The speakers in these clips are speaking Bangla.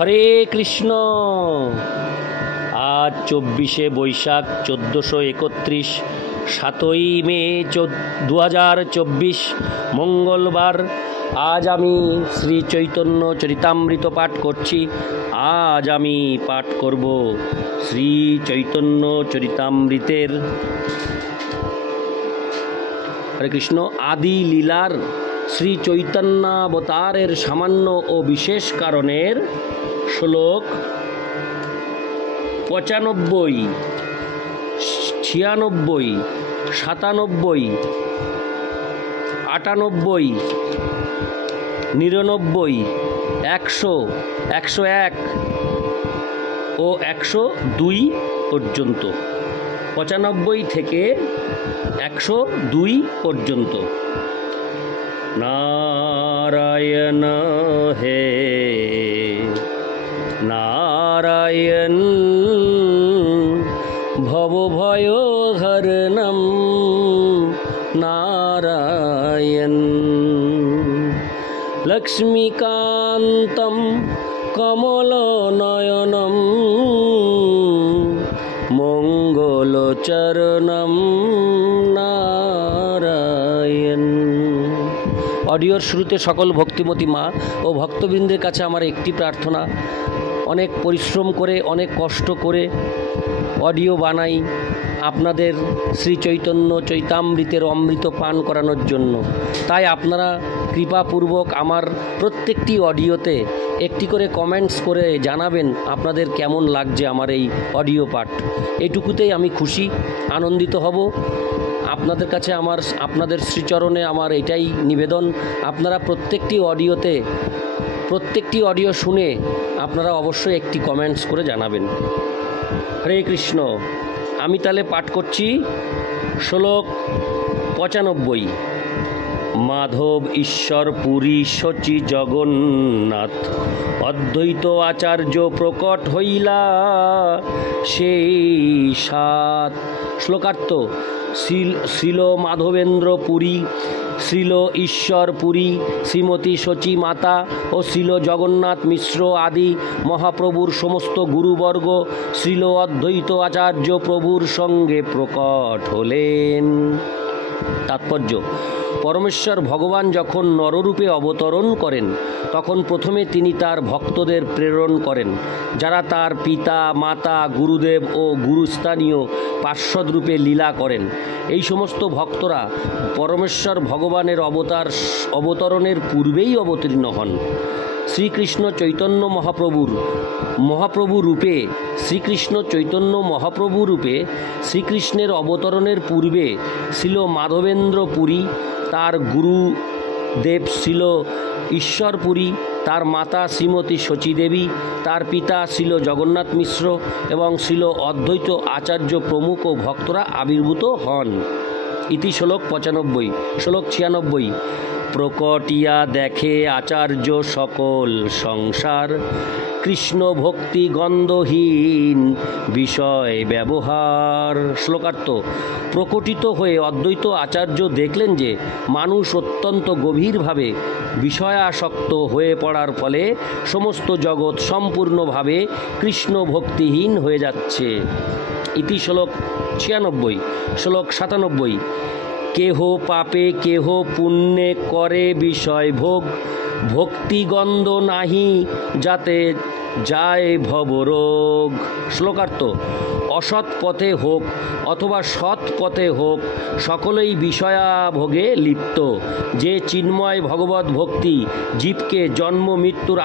হরে কৃষ্ণ। আজ 24শে বৈশাখ 1431, 7ই মে 2024 মঙ্গলবার। আজ আমি শ্রী চৈতন্য চরিতামৃত পাঠ করছি। আজ আমি পাঠ করব শ্রী চৈতন্য চরিতামৃতের হরে কৃষ্ণ আদি লীলার শ্রী চৈতন্যাবতারের সামান্য ও বিশেষ কারণের শ্লোক 95, 96, 97, 98, 99, 100, 101 ও 102 পর্যন্ত। 95 থেকে 102 পর্যন্ত। নারায়ণ হে নারায়ণ ভবভয়হরণম নারায়ণ লক্ষ্মীকান্তম কমলনয়নম মঙ্গলচরণম নারায়ণ। অডিওর শুরুতে সকল ভক্তিমতী মা ও ভক্তবৃন্দের কাছে আমার একটি প্রার্থনা। অনেক পরিশ্রম করে, অনেক কষ্ট করে অডিও বানাই আপনাদের শ্রী চৈতন্য চৈতামৃতের অমৃত পান করানোর জন্য। তাই আপনারা কৃপাপূর্বক আমার প্রত্যেকটি অডিওতে একটি করে কমেন্টস করে জানাবেন আপনাদের কেমন লাগছে আমার এই অডিও পাঠ। এটুকুতেই আমি খুশি, আনন্দিত হব। আপনাদের কাছে আপনাদের শ্রীচরণে আমার এটাই নিবেদন, আপনারা প্রত্যেকটি অডিও শুনে আপনারা অবশ্যই একটি কমেন্টস করে জানাবেন। হরে কৃষ্ণ। আমি তাহলে পাঠ করছি শ্লোক 95। মাধব ঈশ্বর পুরী শচী জগন্নাথ অদ্বৈত আচার্য প্রকট হইলা সেই সাত। শ্লোকার্থ: শ্রীল মাধবেন্দ্র পুরী, শ্রীল ঈশ্বর পুরী, শ্রীমতী শচী মাতা ও শ্রীল জগন্নাথ মিশ্র আদি মহাপ্রভুর সমস্ত গুরুবর্গ শ্রীল অদ্বৈত আচার্য প্রভুর সঙ্গে প্রকট হলেন। তাৎপর্য: পরমেশ্বর ভগবান যখন নররূপে অবতরণ করেন তখন প্রথমে তিনি তার ভক্তদের প্রেরণ করেন, যারা তার পিতা, মাতা, গুরুদেব ও গুরুস্থানীয় পার্শ্বদরূপে লীলা করেন। এই সমস্ত ভক্তরা পরমেশ্বর ভগবানের অবতরণের পূর্বেই অবতীর্ণ হন। শ্রীকৃষ্ণ চৈতন্য মহাপ্রভু রূপে শ্রীকৃষ্ণের অবতরণের পূর্বে শ্রীল মাধবেন্দ্র পুরী, তার গুরুদেব শ্রীল ঈশ্বর পুরী, তার মাতা শ্রীমতী শচী দেবী, তার পিতা শ্রীল জগন্নাথ মিশ্র এবং শ্রীল অদ্বৈত আচার্য প্রমুখ ভক্তরা আবির্ভূত হন। ইতি শ্লোক 95। শ্লোক 96। প্রকটিয়া দেখে আচার্য সকল সংসার, কৃষ্ণ ভক্তি গন্ধহীন বিষয় ব্যবহার। শ্লোকার্থ: প্রকটিত হয়ে অদ্বৈত আচার্য দেখলেন যে মানুষ অত্যন্ত গভীরভাবে বিষয়াসক্ত হয়ে পড়ার ফলে সমস্ত জগৎ সম্পূর্ণভাবে কৃষ্ণ ভক্তিহীন হয়ে যাচ্ছে। ইতি শ্লোক 96। শ্লোক 97। কেহ পাপে কেহ পুণ্যে করে বিষয় ভোগ, ভক্তিগন্ধ নাহি যাতে যায় ভবরোগ। শ্লোকার্থ: অসৎ পথে হোক অথবা সৎ পথে হোক, সকলেই বিষয়াভোগে লিপ্ত। যে চিন্ময় ভগবত ভক্তি জীবকে জন্ম মৃত্যুর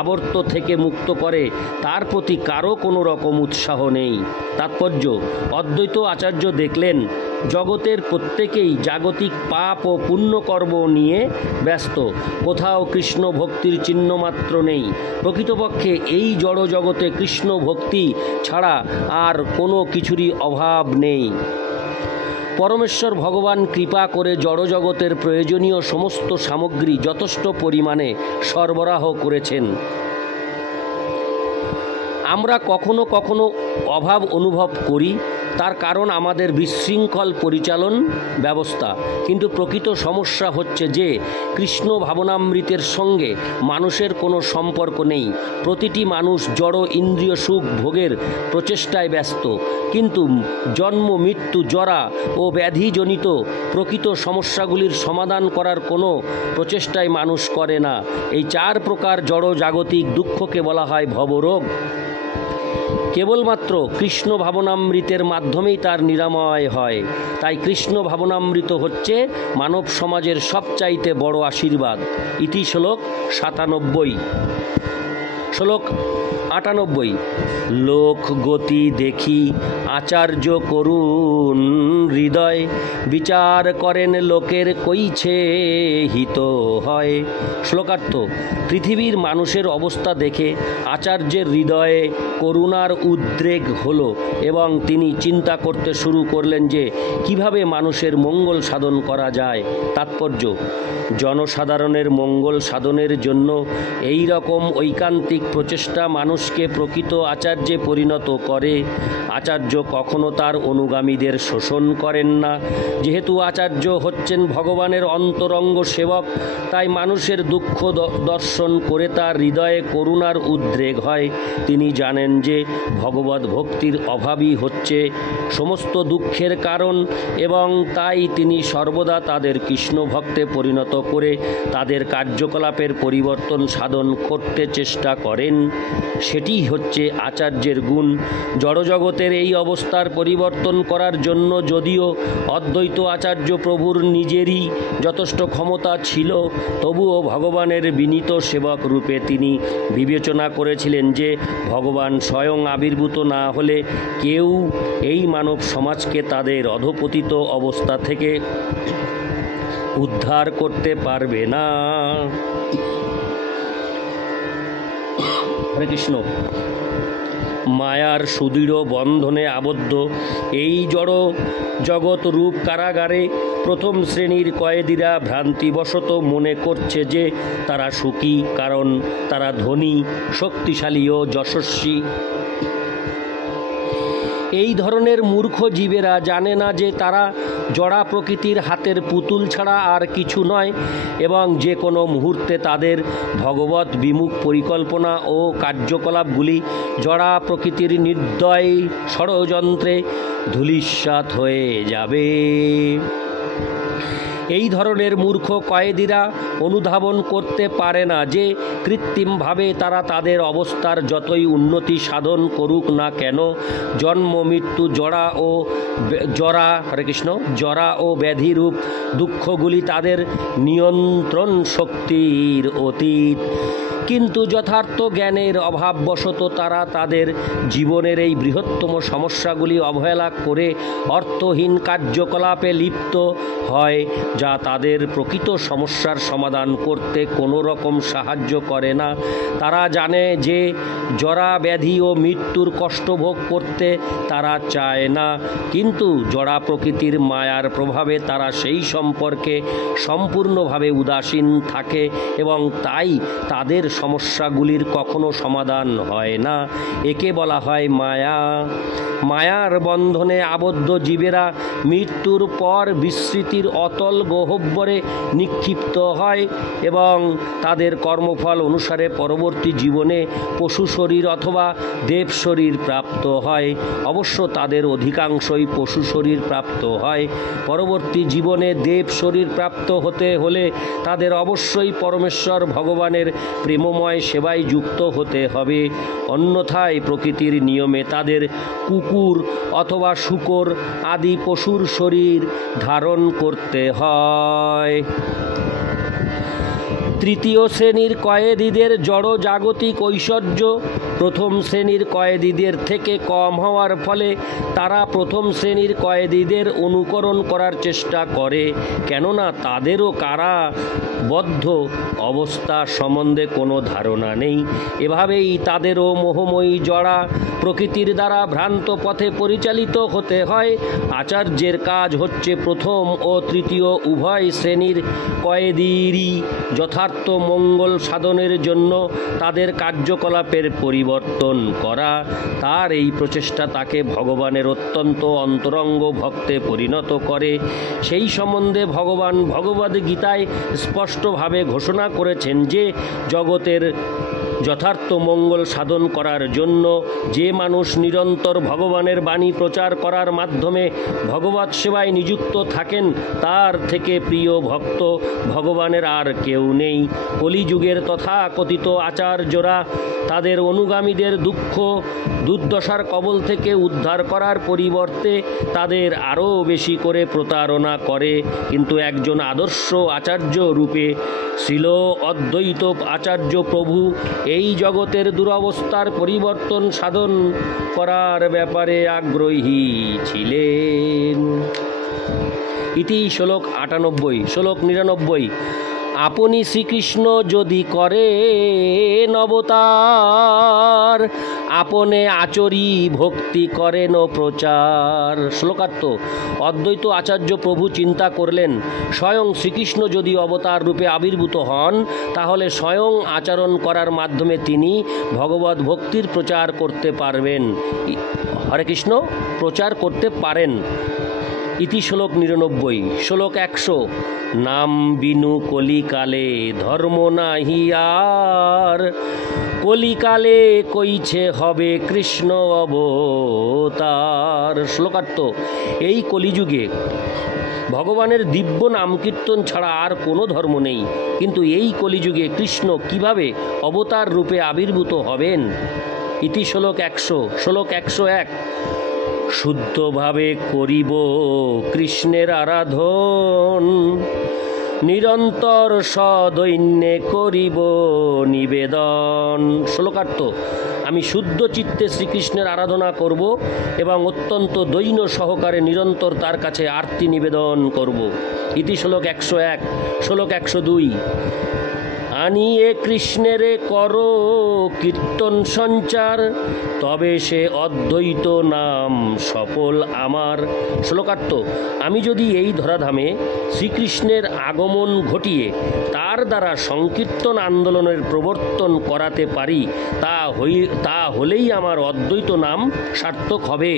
আবর্ত থেকে মুক্ত করে, তার প্রতি কারো কোনো রকম উৎসাহ নেই। তাৎপর্য: অদ্বৈত আচার্য দেখলেন জগতের প্রত্যেকেই জাগতিক পাপ ও পুণ্যকর্ম নিয়ে ব্যস্ত, কোথাও কৃষ্ণ ভক্তির চিহ্নমাত্র নেই। প্রকৃতপক্ষে এই জড় জগতে কৃষ্ণ ভক্তি ছাড়া আর কোনো কিছুরই অভাব নেই। পরমেশ্বর ভগবান কৃপা করে জড়জগতের প্রয়োজনীয় সমস্ত সামগ্রী যথেষ্ট পরিমাণে সরবরাহ করেছেন। আমরা কখনো কখনো অভাব অনুভব করি, তার কারণ আমাদের বিশৃঙ্খল পরিচালন ব্যবস্থা। কিন্তু প্রকৃত সমস্যা হচ্ছে যে কৃষ্ণ ভাবনামৃতের সঙ্গে মানুষের কোনো সম্পর্ক নেই। প্রতিটি মানুষ জড় ইন্দ্রিয় সুখ ভোগের প্রচেষ্টায় ব্যস্ত, কিন্তু জন্ম, মৃত্যু, জরা ও ব্যাধিজনিত প্রকৃত সমস্যাগুলির সমাধান করার কোনো প্রচেষ্টাই মানুষ করে না। এই 4 প্রকার জড় জাগতিক দুঃখকে বলা হয় ভবরোগ। কেবলমাত্র কৃষ্ণ ভাবনামৃতের মাধ্যমেই তার নিরাময় হয়। তাই কৃষ্ণ ভাবনামৃত হচ্ছে মানব সমাজের সবচাইতে বড় আশীর্বাদ। ইতি শ্লোক 97। শ্লোক 98। লোক গতি দেখি আচার্য করুণ হৃদয়, বিচার করেন লোকের কইছে হিত হয়। শ্লোকার্থ: পৃথিবীর মানুষের অবস্থা দেখে আচার্যের হৃদয়ে করুণার উদ্রেক হলো এবং তিনি চিন্তা করতে শুরু করলেন যে কিভাবে মানুষের মঙ্গল সাধন করা যায়। তাৎপর্য: জনসাধারণের মঙ্গল সাধনের জন্য এই রকম ঐকান্তিক প্রচেষ্টা মানুষকে প্রকৃত আচার্যে পরিণত করে। আচার্য কখনো তার অনুগামীদের শোষণ করেন না। যেহেতু আচার্য হচ্ছেন ভগবানের অন্তরঙ্গ সেবক, তাই মানুষের দুঃখ দর্শন করে তার হৃদয়ে করুণার উদ্রেক হয়। তিনি জানেন যে ভগবত ভক্তির অভাবই হচ্ছে সমস্ত দুঃখের কারণ এবং তাই তিনি সর্বদা তাদের কৃষ্ণ ভক্তে পরিণত করে তাদের কার্যকলাপের পরিবর্তন সাধন করতে চেষ্টা করেন। সেটিই হচ্ছে আচার্যের গুণ। জড়জগতের এই অবস্থার পরিবর্তন করার জন্য যদিও অদ্বৈত আচার্য প্রভুর নিজেরই যথেষ্ট ক্ষমতা ছিল, তবুও ভগবানের বিনীত সেবক রূপে তিনি বিবেচনা করেছিলেন যে ভগবান স্বয়ং আবির্ভূত না হলে কেউ এই মানব সমাজকে তাদের অধঃপতিত অবস্থা থেকে উদ্ধার করতে পারবে না। হরে কৃষ্ণ। মায়ার সুদৃঢ় বন্ধনে আবদ্ধ এই জড় জগৎ রূপ কারাগারে প্রথম শ্রেণীর কয়েদিরা ভ্রান্তিবশত মনে করছে যে তারা সুখী, কারণ তারা ধনী, শক্তিশালী ও যশস্বী। এই ধরনের মূর্খ জীবেরা জানে না যে তারা জড়া প্রকৃতির হাতের পুতুল ছাড়া আর কিছু নয় এবং যে কোনো মুহূর্তে তাদের ভগবত বিমুখ পরিকল্পনা ও কার্যকলাপগুলি জড়া প্রকৃতির নির্দয় ষড়যন্ত্রে ধূলিসাৎ হয়ে যাবে। এই ধরনের মূর্খ কয়েদিরা অনুধাবন করতে পারে না যে কৃত্রিমভাবে তারা তাদের অবস্থার যতই উন্নতি সাধন করুক না কেন, জন্ম, মৃত্যু, জরা ও ব্যাধিরূপ দুঃখগুলি তাদের নিয়ন্ত্রণ শক্তির অতীত। কিন্তু যথার্থ জ্ঞানের অভাববশত তারা তাদের জীবনের এই বৃহত্তম সমস্যাগুলি অবহেলা করে অর্থহীন কার্যকলাপে লিপ্ত হয়, যা তাদের প্রকৃত সমস্যার সমাধান করতে কোনো রকম সাহায্য করে না। তারা জানে যে জরা, ব্যাধি ও মৃত্যুর কষ্ট ভোগ করতে তারা চায় না, কিন্তু জড়া প্রকৃতির মায়ার প্রভাবে তারা সেই সম্পর্কে সম্পূর্ণভাবে উদাসীন থাকে এবং তাই তাদের সমস্যাগুলির কখনো সমাধান হয় না। একে বলা হয় মায়া। মায়ার বন্ধনে আবদ্ধ জীবেরা মৃত্যুর পর বিস্মৃতির অতল গহ্বরে নিক্ষিপ্ত হয় এবং তাদের কর্মফল অনুসারে পরবর্তী জীবনে পশু শরীর অথবা দেব শরীর প্রাপ্ত হয়। অবশ্য তাদের অধিকাংশই পশু শরীর প্রাপ্ত হয়। পরবর্তী জীবনে দেব শরীর প্রাপ্ত হতে হলে তাদের অবশ্যই পরমেশ্বর ভগবানের প্রেমময় সেবায় যুক্ত হতে হবে, অন্যথায় প্রকৃতির নিয়মে তাদের কুকুর অথবা শূকর আদি পশুর শরীর ধারণ করতে হয়। তৃতীয় শ্রেণীর কয়েদিদের জড় জাগতিক ঐশ্বর্য প্রথম শ্রেণীর কয়েদিদের থেকে কম হওয়ার ফলে তারা প্রথম শ্রেণীর কয়েদিদের অনুকরণ করার চেষ্টা করে, কেননা তাদেরও বদ্ধ অবস্থা সম্বন্ধে কোনো ধারণা নেই। এভাবেই তাদেরও মোহময়ী জড়া প্রকৃতির দ্বারা ভ্রান্ত পথে পরিচালিত হতে হয়। আচার্যের কাজ হচ্ছে প্রথম ও তৃতীয় উভয় শ্রেণীর কয়েদিরই যথার্থ মঙ্গল সাধনের জন্য তাদের কার্যকলাপের পরিবর্তন করা। তার এই প্রচেষ্টা তাকে ভগবানের অত্যন্ত অন্তরঙ্গ ভক্তে পরিণত করে। সেই সম্বন্ধে ভগবান ভগবদ্গীতায় স্পষ্টভাবে ঘোষণা করেছেন যে জগতের যথার্থ মঙ্গল সাধন করার জন্য যে মানুষ নিরন্তর ভগবানের বাণী প্রচার করার মাধ্যমে ভগবৎ সেবায় নিযুক্ত থাকেন তার থেকে প্রিয় ভক্ত ভগবানের আর কেউ নেই। কলিযুগের তথাকথিত আচার্যরা তাদের অনুগামীদের দুঃখ দুর্দশার কবল থেকে উদ্ধার করার পরিবর্তে তাদের আরও বেশি করে প্রতারণা করে। কিন্তু একজন আদর্শ আচার্য রূপে শ্রীল অদ্বৈত আচার্য প্রভু এই জগতের দুরবস্থার পরিবর্তন সাধন করার ব্যাপারে আগ্রহী ছিলেন। ইতি শ্লোক 98। শ্লোক 99। আপনি শ্রীকৃষ্ণ যদি করেন অবতার, আপনে আচরি ভক্তি করেন ও প্রচার। শ্লোকার্থ: অদ্বৈত আচার্য প্রভু চিন্তা করলেন, স্বয়ং শ্রীকৃষ্ণ যদি অবতার রূপে আবির্ভূত হন তাহলে স্বয়ং আচরণ করার মাধ্যমে তিনি ভগবত ভক্তির প্রচার করতে পারবেন। হরে কৃষ্ণ প্রচার করতে পারেন। ইতি শ্লোক 99। শ্লোক 100। নাম বিনু কলিকালে ধর্ম নাহি আর, কলিকালে কইছে হবে কৃষ্ণ অবতার। শ্লোকার্থ: এই কলিযুগে ভগবানের দিব্য নাম কীর্তন ছাড়া আর কোনো ধর্ম নেই। কিন্তু এই কলিযুগে কৃষ্ণ কিভাবে অবতার রূপে আবির্ভূত হবেন? ইতি শ্লোক 100। শ্লোক 101। শুদ্ধভাবে করিব কৃষ্ণের আরাধন, নিরন্তর সদৈন্যে করিব নিবেদন। শ্লোকার্থ: আমি শুদ্ধ চিত্তে শ্রীকৃষ্ণের আরাধনা করব এবং অত্যন্ত দৈন্য সহকারে নিরন্তর তার কাছে আরতি নিবেদন করব। ইতি শ্লোক 101। শ্লোক 102। আনিয়ে কৃষ্ণেরে করো কীর্তন সঞ্চার, তবে সে অদ্বৈত নাম সফল আমার। শ্লোকার্থ: আমি যদি এই ধরাধামে শ্রীকৃষ্ণের আগমন ঘটিয়ে তার দ্বারা সংকীর্তন আন্দোলনের প্রবর্তন করাতে পারি তা হলেই আমার অদ্বৈত নাম সার্থক হবে।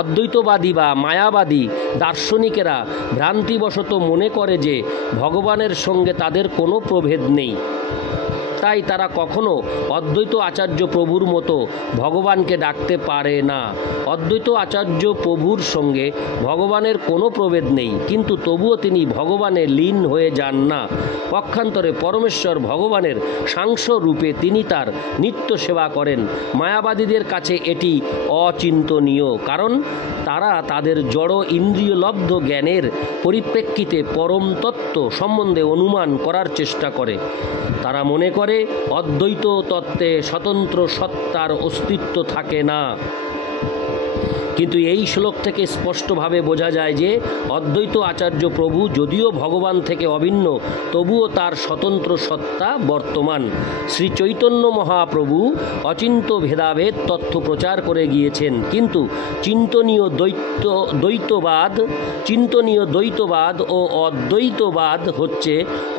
অদ্বৈতবাদী বা মায়াবাদী দার্শনিকেরা ভ্রান্তিবশত মনে করে যে ভগবানের সঙ্গে তাদের কোনো প্রভেদ নেই। তাই তারা কখনো অদ্বৈত আচার্য প্রভুর মতো ভগবানকে ডাকতে পারে না। অদ্বৈত আচার্য প্রভুর সঙ্গে ভগবানের কোনো প্রভেদ নেই, কিন্তু তবুও তিনি ভগবানে লীন হয়ে যান না। পক্ষান্তরে পরমেশ্বর ভগবানের সাংস রূপে তিনি তার নিত্য সেবা করেন। মায়াবাদীদের কাছে এটি অচিন্তনীয়, কারণ তারা তাদের জড় ইন্দ্রিয়লব্ধ জ্ঞানের পরিপ্রেক্ষিতে পরম তত্ত্ব সম্বন্ধে অনুমান করার চেষ্টা করে। তারা মনে করে অদ্বৈত তত্ত্বে স্বতন্ত্র সত্তার অস্তিত্ব থাকে না। কিন্তু এই শ্লোক থেকে স্পষ্টভাবে বোঝা যায় যে অদ্বৈত আচার্য প্রভু যদিও ভগবান থেকে অভিন্ন, তবুও তার স্বতন্ত্র সত্তা বর্তমান। শ্রী চৈতন্য মহাপ্রভু অচিন্ত ভেদাভেদ তথ্য প্রচার করে গিয়েছেন, কিন্তু চিন্তনীয় দ্বৈতবাদ ও অদ্বৈতবাদ হচ্ছে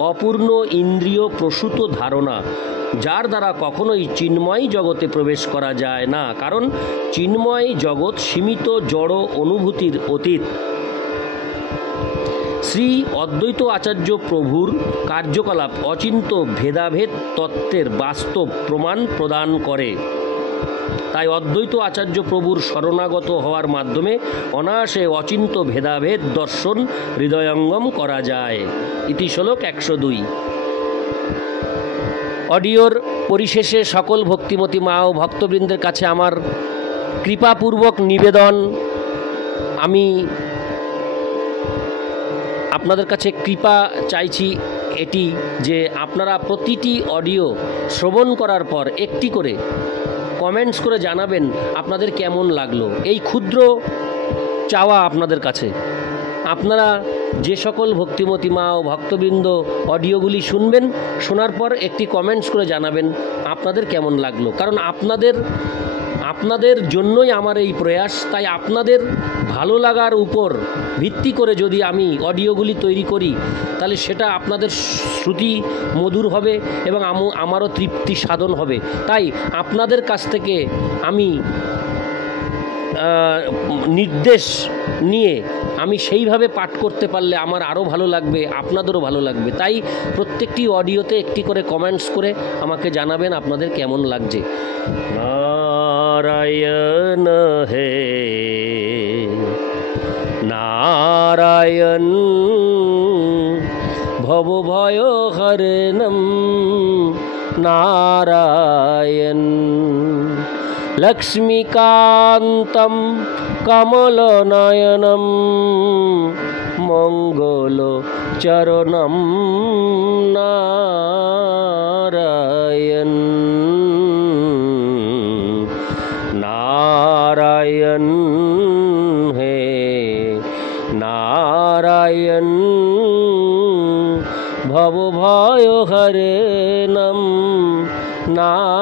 অপূর্ণ ইন্দ্রিয় প্রসূত ধারণা, যার দ্বারা কখনোই চিন্ময় জগতে প্রবেশ করা যায় না, কারণ চিন্ময় জগৎ সীমিত জড় অনুভূতির অতীত। শ্রী অদ্বৈত আচার্য প্রভুর কার্যকলাপ অচিন্ত ভেদাভেদ তত্ত্বের বাস্তব প্রমাণ প্রদান করে। তাই অদ্বৈত আচার্য প্রভুর শরণাগত হওয়ার মাধ্যমে অনায়াসে অচিন্ত ভেদাভেদ দর্শন হৃদয়ঙ্গম করা যায়। ইতি শ্লোক 102। অডিওর পরিশেষে সকল ভক্তিমতী মা ও ভক্তবৃন্দের কাছে আমার কৃপাপূর্বক নিবেদন, আমি আপনাদের কাছে কৃপা চাইছি এটি যে আপনারা প্রতিটি অডিও শ্রবণ করার পর একটি করে কমেন্টস করে জানাবেন আপনাদের কেমন লাগলো। এই ক্ষুদ্র চাওয়া আপনাদের কাছে, আপনারা যে সকল ভক্তিমতী মা ও ভক্তবৃন্দ অডিওগুলি শুনবেন, শোনার পর একটি কমেন্টস করে জানাবেন আপনাদের কেমন লাগলো। কারণ আপনাদের জন্যই আমার এই প্রয়াস, তাই আপনাদের ভালো লাগার উপর ভিত্তি করে যদি আমি অডিওগুলি তৈরি করি তাহলে সেটা আপনাদের শ্রুতি মধুর হবে এবং আমারও তৃপ্তি সাধন হবে। তাই আপনাদের কাছ থেকে আমি নির্দেশ নিয়ে আমি সেইভাবে পাঠ করতে পারলে আমার আরও ভালো লাগবে, আপনাদেরও ভালো লাগবে। তাই প্রত্যেকটি অডিওতে একটি করে কমেন্টস করে আমাকে জানাবেন আপনাদের কেমন লাগছে। নারায়ণ হে নারায়ণ ভব ভয় হরণম নারায়ণ লক্ষ্মীকান্তম কমলনয়নম মঙ্গল চরণম নারায়ণ নারায়ণ হে নারায়ণ ভব ভয় হরণম নারায়ণ।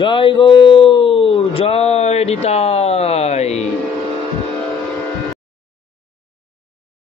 জয় গৌর, জয় নিতাই।